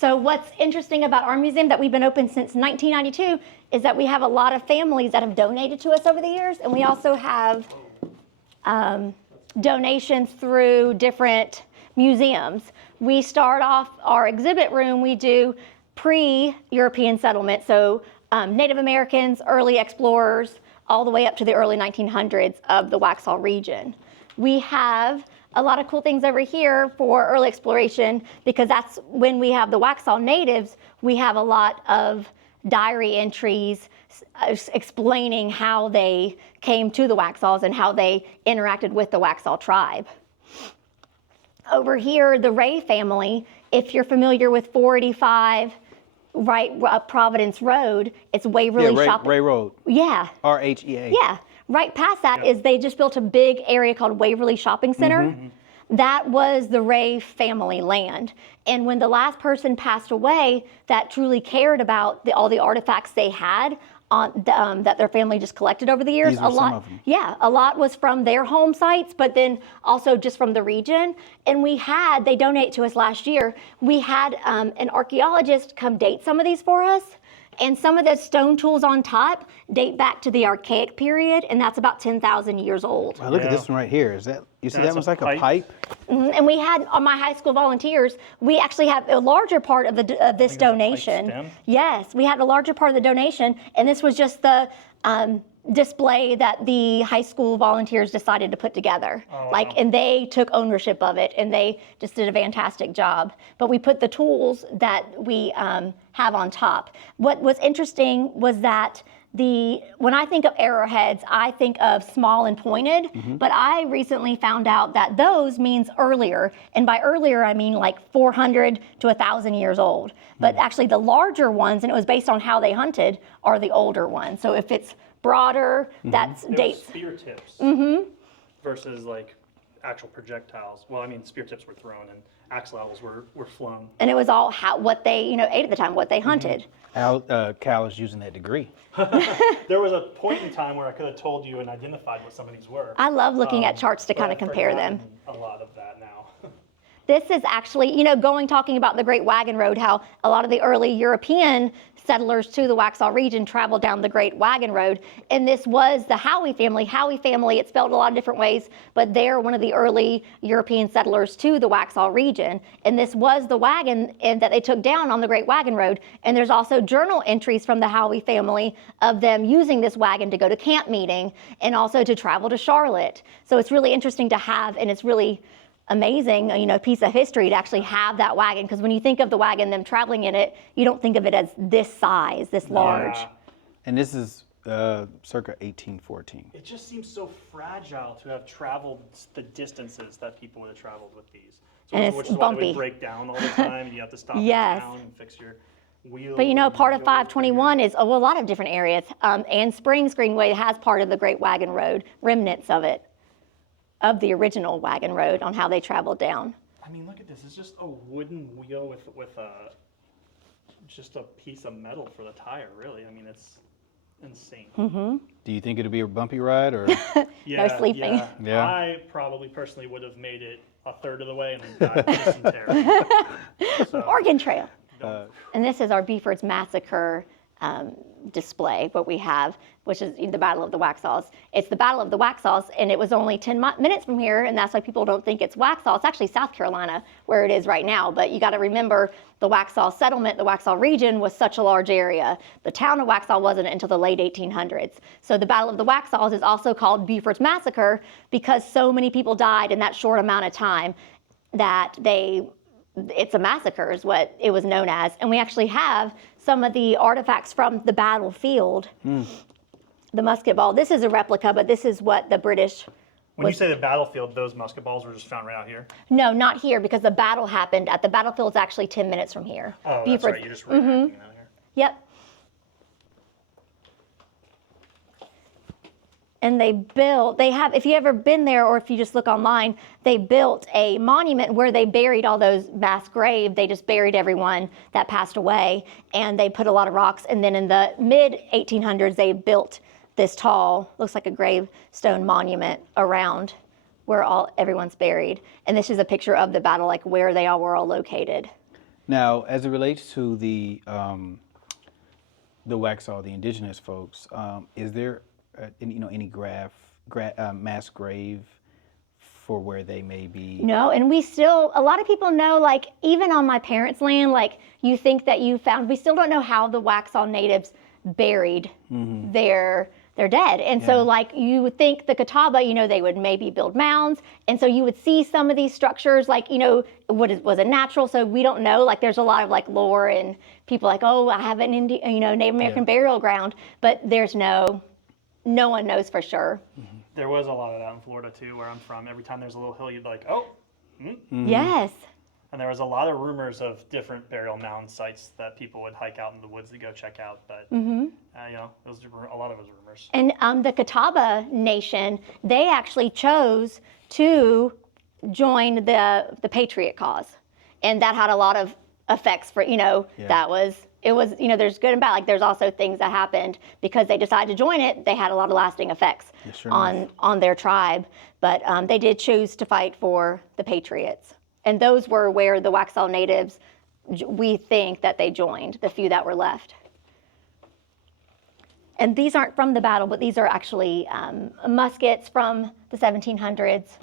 So what's interesting about our museum that we've been open since 1992 is that we have a lot of families that have donated to us over the years, and we also have donations through different museums. We start off our exhibit room, we do pre-European settlement, so Native Americans, early explorers, all the way up to the early 1900s of the Waxhaw region. We have a lot of cool things over here for early exploration because that's when we have the Waxhaw natives, we have a lot of diary entries explaining how they came to the Waxhaws and how they interacted with the Waxhaw tribe. Over here, the Ray family, if you're familiar with 485 right up Providence Road, it's Waverly Shopping. Ray Road. Yeah. RHEA. Yeah. Right past that is they just built a big area called Waverly Shopping Center. That was the Ray family land. And when the last person passed away that truly cared about all the artifacts they had on that their family just collected over the years, These were some of them. Yeah, a lot was from their home sites, but then also just from the region. And they donated to us last year. We had an archaeologist come date some of these for us. And some of the stone tools on top date back to the Archaic period, and that's about 10,000 years old. Wow, look at this one right here. Is that, you see that one's like a pipe? And we had, on my high school volunteers, we actually have a larger part of this donation. Yes, we had a larger part of the donation, and this was just the display that the high school volunteers decided to put together. And they took ownership of it, and they just did a fantastic job. But we put the tools that we have on top. What was interesting was that when I think of arrowheads, I think of small and pointed, but I recently found out that those means earlier, and by earlier I mean like 400 to 1,000 years old. But actually the larger ones, and it was based on how they hunted, are the older ones. So if it's broader, that's dates. Spear tips versus like actual projectiles. Well, I mean, spear tips were thrown and axe levels were flown. And it was all what they ate at the time, what they hunted. Cal is using that degree. There was a point in time where I could have told you and identified what some of these were. I love looking at charts to kind of compare them. A lot of that now. This is actually, talking about the Great Wagon Road, how a lot of the early European settlers to the Waxhaw region traveled down the Great Wagon Road. And this was the Howie family. Howie family, it's spelled a lot of different ways, but they're one of the early European settlers to the Waxhaw region. And this was the wagon that they took down on the Great Wagon Road. And there's also journal entries from the Howie family of them using this wagon to go to camp meeting and also to travel to Charlotte. So it's really interesting to have, and it's really amazing, piece of history to actually have that wagon, because when you think of the wagon, them traveling in it, you don't think of it as this size, this large. And this is circa 1814. It just seems so fragile to have traveled the distances that people would have traveled with these. So And which it's is why they bumpy. would break down all the time, and you have to stop Yes. down and fix your wheel. But part of 521 is a lot of different areas. And Springs Greenway has part of the Great Wagon Road, remnants of it, of the original wagon road on how they traveled down. I mean, look at this. It's just a wooden wheel with just a piece of metal for the tire, really. I mean, it's insane. Do you think it'll be a bumpy ride or? No sleeping. Yeah. I probably personally would have made it a third of the way and then died of dysentery. Oregon Trail. And this is our Beaufort's Massacre display, what we have, which is the Battle of the Waxhaws. It's the Battle of the Waxhaws, and it was only 10 minutes from here, and that's why people don't think it's Waxhaw. It's actually South Carolina, where it is right now, but you got to remember the Waxhaw settlement, the Waxhaw region was such a large area. The town of Waxhaw wasn't until the late 1800s. So the Battle of the Waxhaws is also called Beaufort's Massacre because so many people died in that short amount of time that it's a massacre is what it was known as. And we actually have some of the artifacts from the battlefield. The musket ball. This is a replica, but this is what the British... When you say the battlefield, those musket balls were just found right out here? No, not here, because the battle happened at the battlefield's actually 10 minutes from here. Oh, that's right. You just reenacting it out here. Yep. And if you ever been there or if you just look online, they built a monument where they buried all those mass graves. They just buried everyone that passed away, and they put a lot of rocks. And then in the mid-1800s, they built this tall, looks like a gravestone monument around where everyone's buried. And this is a picture of the battle, like where they all were all located. Now, as it relates to the Waxhaw, the indigenous folks, is there any mass grave for where they may be? No, and a lot of people know, like, even on my parents' land, like, you think that we still don't know how the Waxhaw natives buried their dead. And so, like, you would think the Catawba, they would maybe build mounds. And so you would see some of these structures, like, was it natural? So we don't know. Like, there's a lot of, like, lore and people like, oh, I have an Native American burial ground. But there's no one knows for sure. There was a lot of that in Florida, too, where I'm from. Every time there's a little hill, you'd be like, oh. Yes. And there was a lot of rumors of different burial mound sites that people would hike out in the woods to go check out. But, a lot of it was rumors. And the Catawba Nation, they actually chose to join the Patriot cause. And that had a lot of effects for, there's good and bad. Like, there's also things that happened because they decided to join it. They had a lot of lasting effects on their tribe. But they did choose to fight for the Patriots. And those were where the Waxhaw natives, we think that they joined, the few that were left. And these aren't from the battle, but these are actually muskets from the 1700s.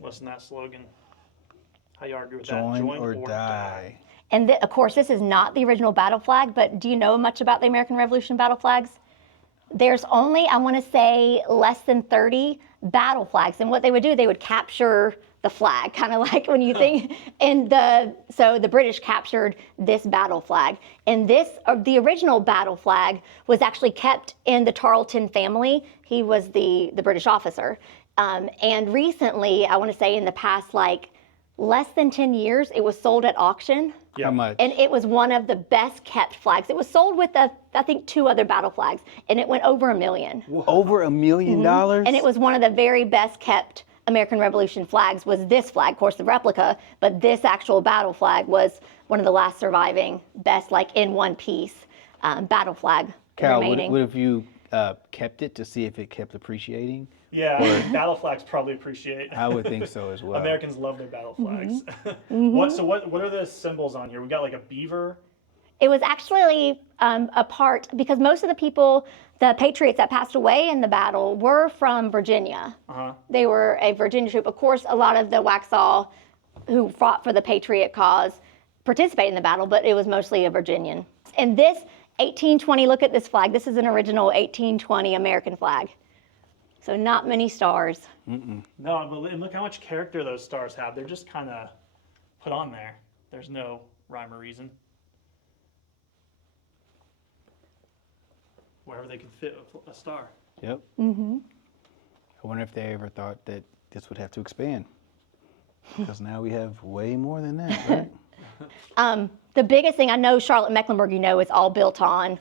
Listen to that slogan. How you argue with Join that? Join or die. And of course, this is not the original battle flag, but do you know much about the American Revolution battle flags? There's only, I want to say, less than 30 battle flags. And what they would do, they would capture the flag, kind of like when you think, so the British captured this battle flag. And the original battle flag was actually kept in the Tarleton family. He was the British officer. And recently, I want to say in the past, like, less than 10 years, it was sold at auction. How much? And it was one of the best kept flags. It was sold with, I think, 2 other battle flags, and it went over $1 million. Over $1 million? And it was one of the very best kept American Revolution flags was this flag, of course, the replica, but this actual battle flag was one of the last surviving best, like, in one piece battle flag remaining. What if you kept it to see if it kept appreciating? Yeah, battle flags probably appreciate. I would think so as well. Americans love their battle flags. What are the symbols on here? We got like a beaver. It was actually a part, because most of the people, the Patriots that passed away in the battle were from Virginia. They were a Virginia troop. Of course, a lot of the Waxhaw who fought for the Patriot cause participated in the battle, but it was mostly a Virginian. And this 1820, look at this flag. This is an original 1820 American flag. So not many stars. No, but look how much character those stars have. They're just kind of put on there. There's no rhyme or reason. Wherever they can fit a star. Yep. I wonder if they ever thought that this would have to expand. Because now we have way more than that, right? The biggest thing, I know Charlotte Mecklenburg, is all built on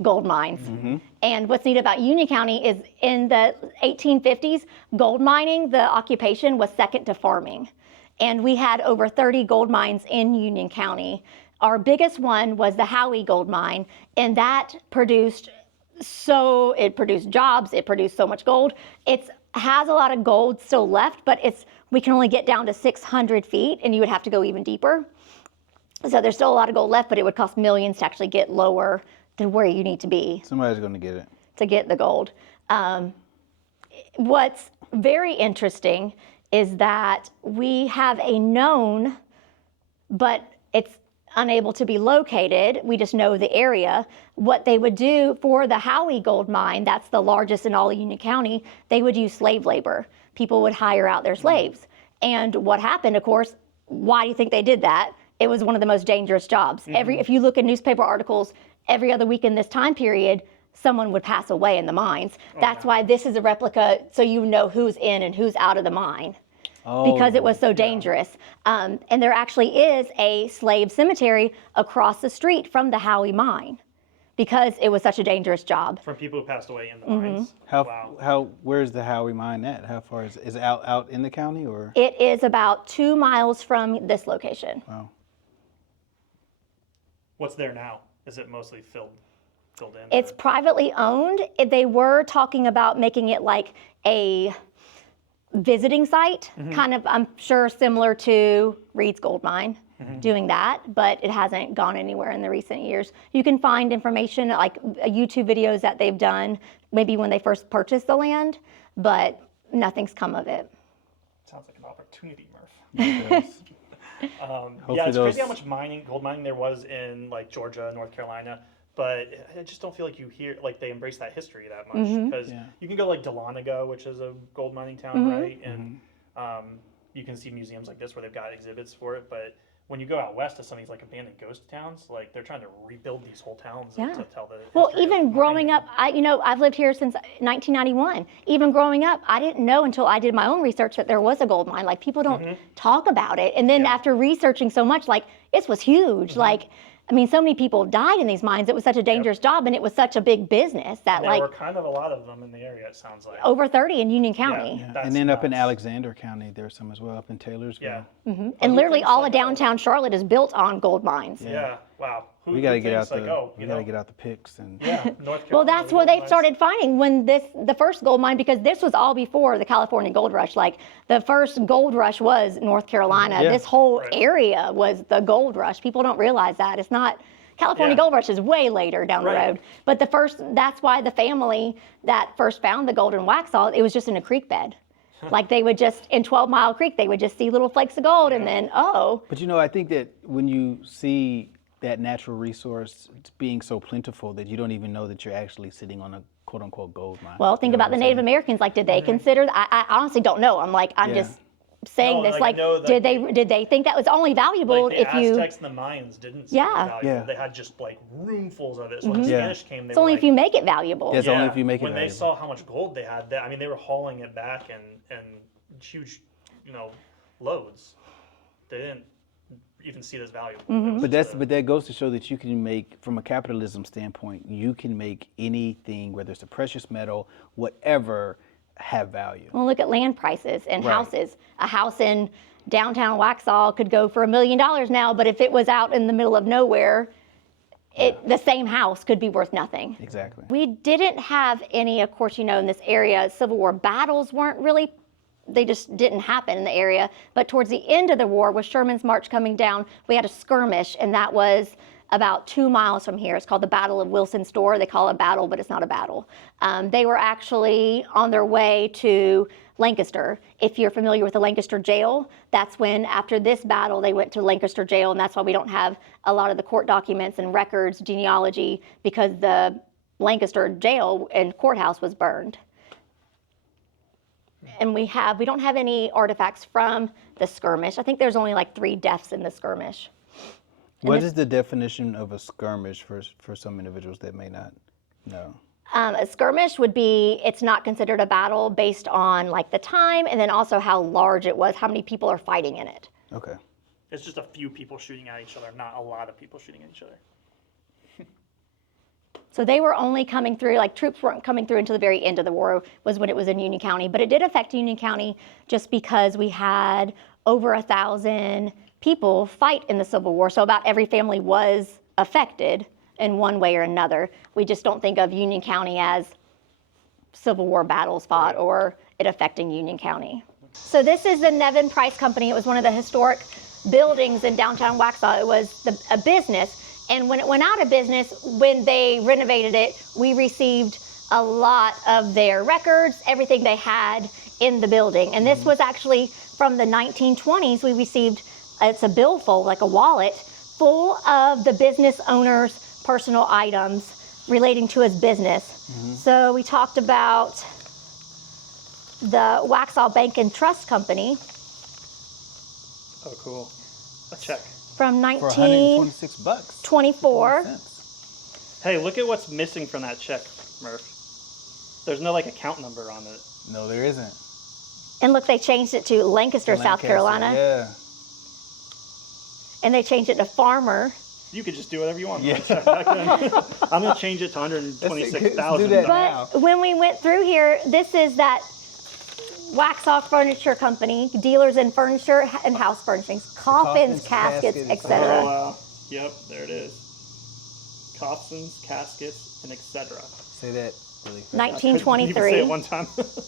gold mines. And what's neat about Union County is in the 1850s, gold mining, the occupation was second to farming. And we had over 30 gold mines in Union County. Our biggest one was the Howey gold mine, and that produced jobs, it produced so much gold. It has a lot of gold still left, but we can only get down to 600 feet, and you would have to go even deeper. So there's still a lot of gold left, but it would cost millions to actually get lower than where you need to be. Somebody's going to get it. To get the gold. What's very interesting is that we have a known, but it's unable to be located. We just know the area. What they would do for the Howey gold mine, that's the largest in all of Union County, they would use slave labor. People would hire out their slaves. And what happened, of course, why do you think they did that? It was one of the most dangerous jobs. If you look at newspaper articles, every other week in this time period, someone would pass away in the mines. That's why this is a replica, so you know who's in and who's out of the mine. Because it was so dangerous. And there actually is a slave cemetery across the street from the Howey mine because it was such a dangerous job. From people who passed away in the mines. Where's the Howey mine at? How far is it out in the county, or? It is about 2 miles from this location. Wow. What's there now? Is it mostly filled in? It's privately owned. They were talking about making it like a visiting site, kind of, I'm sure, similar to Reed's Gold Mine. doing that, but it hasn't gone anywhere in the recent years. You can find information like YouTube videos that they've done, maybe when they first purchased the land, but nothing's come of it. Sounds like an opportunity, Murph. Yeah, it's crazy how much gold mining there was in like Georgia, North Carolina, but I just don't feel like you hear like they embrace that history that much because you can go like Dahlonega, which is a gold mining town, right? And you can see museums like this where they've got exhibits for it, but when you go out west to some of these like abandoned ghost towns, like they're trying to rebuild these whole towns to tell the Well, history even of growing mining. up, I've lived here since 1991. Even growing up, I didn't know until I did my own research that there was a gold mine. Like people don't talk about it. And then after researching so much, like it was huge. Like, I mean, so many people died in these mines. It was such a dangerous job, and it was such a big business that There were kind of a lot of them in the area, it sounds like. over 30 in Union County. Yeah. And then up in Alexander County, there's some as well, up in Taylorsville. Yeah. And literally all of downtown Charlotte is built on gold mines. Yeah. Wow. We got to get out we got to get out the pics and. Yeah. North Carolina. Well, that's where they started finding when the first gold mine, because this was all before the California gold rush. Like the first gold rush was North Carolina. Yeah. This whole area was the gold rush. People don't realize that. It's not, California gold rush is way later down the road. But that's why the family that first found the gold in Waxhaw, it was just in a creek bed. Like they would just, in 12 Mile Creek, they would just see little flakes of gold and then, But I think that when you see that natural resource being so plentiful that you don't even know that you're actually sitting on a quote unquote gold mine. Well, think about the Native Americans. Like, did they consider, I honestly don't know. I'm just saying this, like did they think that was only valuable like the if you Aztecs and the Mayans didn't see it valuable. They had just like roomfuls of it. So when the Spanish came, they it's were only like, if you make it valuable. It's only if you make it when valuable. they saw how much gold they had, I mean, they were hauling it back and huge, loads. They didn't even see it as valuable. But that goes to show that you can make, from a capitalism standpoint, you can make anything, whether it's a precious metal, whatever, have value. Well, look at land prices and houses. A house in downtown Waxhaw could go for $1 million now, but if it was out in the middle of nowhere, the same house could be worth nothing. Exactly. We didn't have any, of course, in this area, Civil War battles weren't really, they just didn't happen in the area. But towards the end of the war, with Sherman's march coming down, we had a skirmish, and that was about 2 miles from here. It's called the Battle of Wilson's Store. They call it a battle, but it's not a battle. They were actually on their way to Lancaster. If you're familiar with the Lancaster jail, that's when, after this battle, they went to Lancaster jail, and that's why we don't have a lot of the court documents and records, genealogy, because the Lancaster jail and courthouse was burned. And we don't have any artifacts from the skirmish. I think there's only like 3 deaths in the skirmish. What is the definition of a skirmish for some individuals that may not know? A skirmish would be, it's not considered a battle based on like the time and then also how large it was, how many people are fighting in it. Okay. It's just a few people shooting at each other, not a lot of people shooting at each other. So they were only coming through, like troops weren't coming through until the very end of the war was when it was in Union County. But it did affect Union County just because we had over 1,000 people fight in the Civil War. So about every family was affected in one way or another. We just don't think of Union County as Civil War battles fought or it affecting Union County. So this is the Nevin Price Company. It was one of the historic buildings in downtown Waxhaw. It was a business. And when it went out of business, when they renovated it, we received a lot of their records, everything they had in the building. And this was actually from the 1920s. We received, it's a billfold, like a wallet, full of the business owner's personal items relating to his business. So we talked about the Waxhaw Bank and Trust Company. Oh, cool. A check. From For $126. 24. Hey, look at what's missing from that check, Murph. There's no account number on it. No, there isn't. And look, they changed it to Lancaster, South Carolina. Yeah. And they changed it to Farmer. You could just do whatever you want. Yeah. I'm going to change it to 126,000. Let's do that. But when we went through here, this is that Waxhaw Furniture Company, dealers in furniture and house furnishings, coffins, caskets, etc. Oh, wow. Yep, there it is. Coffins, caskets, and etc. Say that really fast. 1923. You can say it one time.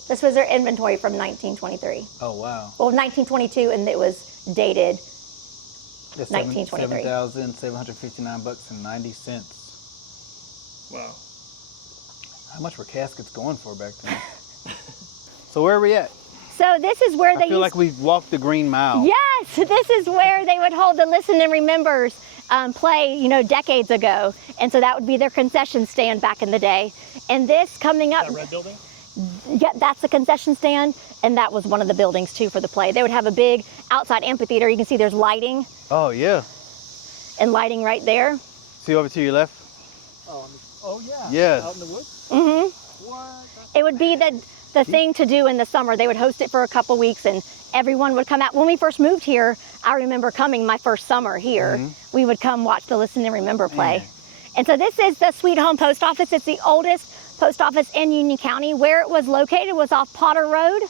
This was their inventory from 1923. Oh, wow. Well, 1922, and it was dated That's 1923. $7,759.90. Wow. How much were caskets going for back then? So where are we at? So this is where I feel like we've walked the Green Mile. Yes, this is where they would hold the Listen and Remembers play, you know, decades ago. And so that would be their concession stand back in the day. And this coming up. That red building? Yeah, that's the concession stand. And that was one of the buildings too for the play. They would have a big outside amphitheater. You can see there's lighting. Oh, yeah. And lighting right there. See over to your left? Oh yeah. Yeah. Out in the woods? Mm-hmm. What? It would be the thing to do in the summer. They would host it for a couple weeks and everyone would come out. When we first moved here, I remember coming my first summer here. We would come watch the Listen and Remember play. Man. And so this is the Sweet Home Post Office. It's the oldest post office in Union County. Where it was located was off Potter Road.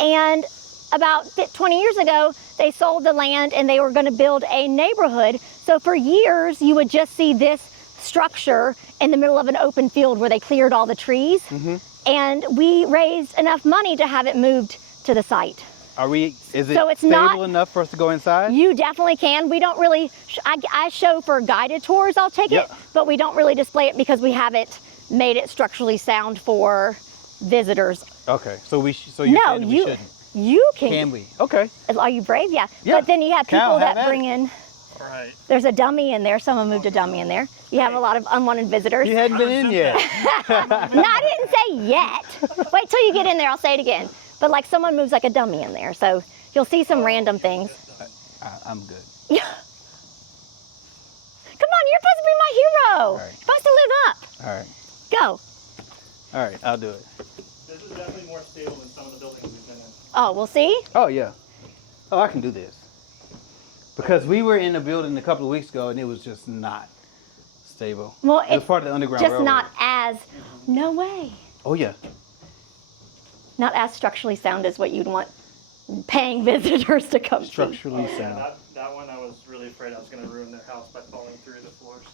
And about 20 years ago, they sold the land and they were going to build a neighborhood. So for years, you would just see this structure in the middle of an open field where they cleared all the trees. And we raised enough money to have it moved to the site. Is it So it's stable not- enough for us to go inside? You definitely can. We don't really, I show for guided tours, I'll take Yeah. it, but we don't really display it because we haven't made it structurally sound for visitors. Okay, so you're saying that we shouldn't? You can. Can we? Okay. Are you brave? Yeah. Yeah. But then you have Cal, people have that at bring it. in, All right. there's a dummy in there. Someone moved a dummy in there. You have a lot of unwanted visitors. You hadn't been in yet. No, I didn't say yet. Wait till you get in there, I'll say it again. But like someone moves like a dummy in there. So you'll see some random things. I'm good. Yeah. Come on, you're supposed to be my hero. right. You're supposed to live up. All right. Go. All right, I'll do it. This is definitely more stable than some of the buildings we've been in. Oh, we'll see. Oh, yeah. Oh, I can do this. Because we were in a building a couple of weeks ago and it was just not stable. Well, it was part of the Underground just Railroad. not as, no way. Oh, yeah. Not as structurally sound as what you'd want paying visitors to come see. Structurally Yeah, sound. that one I was really afraid I was going to ruin their house by falling through the floors.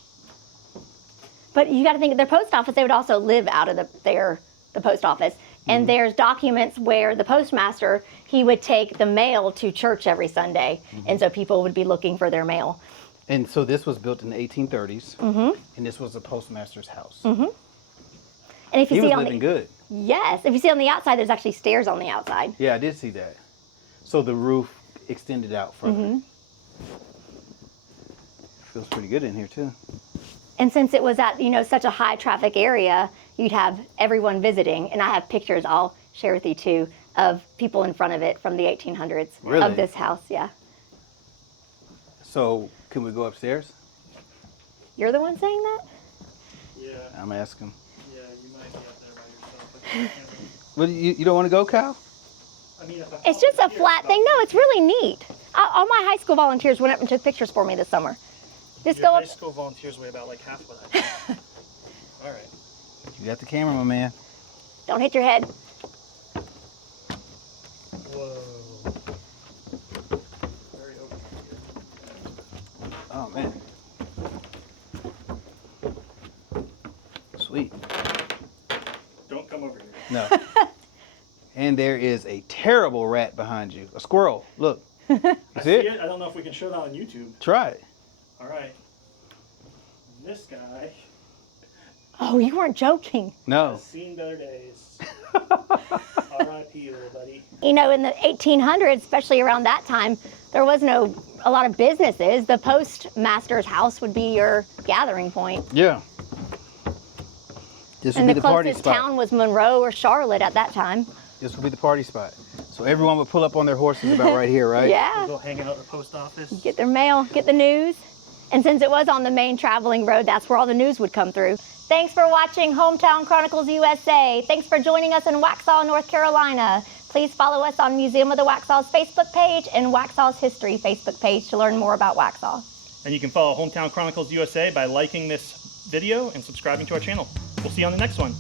But you got to think of their post office. They would also live out of the post office. And there's documents where the postmaster, he would take the mail to church every Sunday. And so people would be looking for their mail. And so this was built in the 1830s. And this was the postmaster's house. And if you He see was on living good. Yes, if you see on the outside, there's actually stairs on the outside. Yeah, I did see that. So the roof extended out further. Feels pretty good in here too. And since it was at, such a high traffic area, you'd have everyone visiting. And I have pictures I'll share with you too of people in front of it from the 1800s Really? of this house. Yeah. So can we go upstairs? You're the one saying that? Yeah, I'm asking. yeah, you might be up there by yourself. But you can't- Well, you don't want to go, Kyle? I mean, if I It's fall just a here, flat thing. No, it's really neat. All my high school volunteers went up and took pictures for me this summer. Just Your go high up. school volunteers weigh about like half what I do. All right. You got the camera, my man. Don't hit your head. Whoa. Very open here. Oh, man. Sweet. Don't come over here. No. And there is a terrible rat behind you. A squirrel. Look. I You see see it? it. I don't know if we can show that on YouTube. Try it. All right. This guy Oh, you weren't joking. No. has seen better days. R.I.P. little buddy. In the 1800s, especially around that time, there was a lot of businesses. The postmaster's house would be your gathering point. Yeah. This would And be the the party closest spot. town was Monroe or Charlotte at that time. This would be the party spot. So everyone would pull up on their horses about right here, right? Yeah. Go hang out at the post office. Get their mail, get the news. And since it was on the main traveling road, that's where all the news would come through. Thanks for watching Hometown Chronicles USA. Thanks for joining us in Waxhaw, North Carolina. Please follow us on Museum of the Waxhaws Facebook page and Waxhaws History Facebook page to learn more about Waxhaw. And you can follow Hometown Chronicles USA by liking this video and subscribing to our channel. We'll see you on the next one.